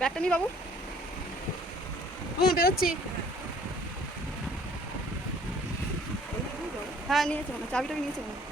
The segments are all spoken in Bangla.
ব্যাগটা নি বাবু। হুম, বেরোচ্ছি। হ্যাঁ, নিয়েছে মনে হয়, চাবিটা নিয়েছে মনে হয়।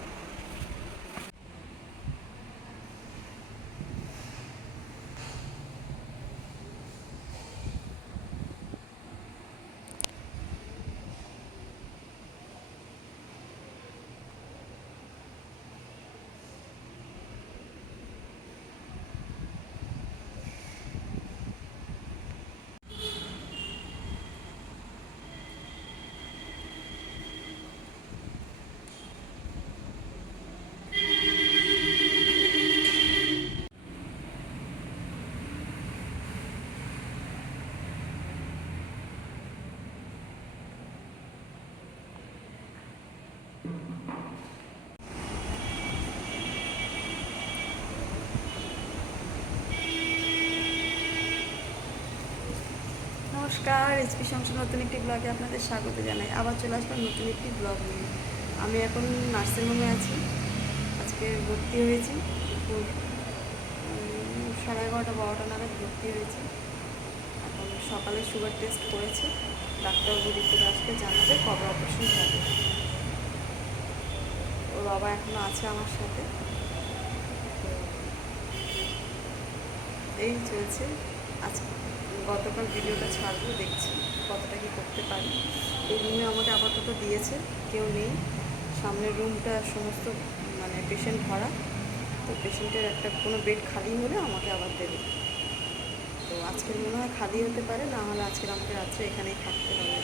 নমস্কার, এসপি সংসার নতুন একটি ব্লগে আপনাদের স্বাগত জানাই। আবার চলে আসলাম নতুন একটি ব্লগ নিয়ে। আমি এখন নার্সিংহোমে আছি। আজকে ভর্তি হয়েছি দুপুর 11:30-12টা নাগাদ ভর্তি হয়েছি। এখন সকালে সুগার টেস্ট করেছে। ডাক্তারবাবু রিপোর্ট আসবে, জানাবে কবে অপারেশন হবে। ওর বাবা এখনও আছে আমার সাথে। এই চলছে। আজকে গতকাল ভিডিওটা ছাড়বো, দেখছি কতটা কি করতে পারি। এই রুমে আমাকে আপাতত দিয়েছে, কেউ নেই। সামনের রুমটা সমস্ত মানে পেশেন্ট ভরা। তো পেশেন্টের একটা কোনো বেড খালি হলে আমাকে আবার দেবে। তো আজকের মনে হয় খালি হতে পারে, না হলে আজকের আমাকে রাত্রে এখানেই থাকতে হবে।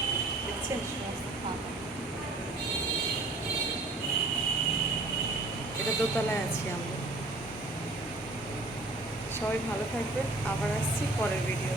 দেখছেন সমস্ত ফাঁকা। এটা দোতলায় আছি আমরা। সবাই ভালো থাকবেন, আবার আসছি পরের ভিডিও।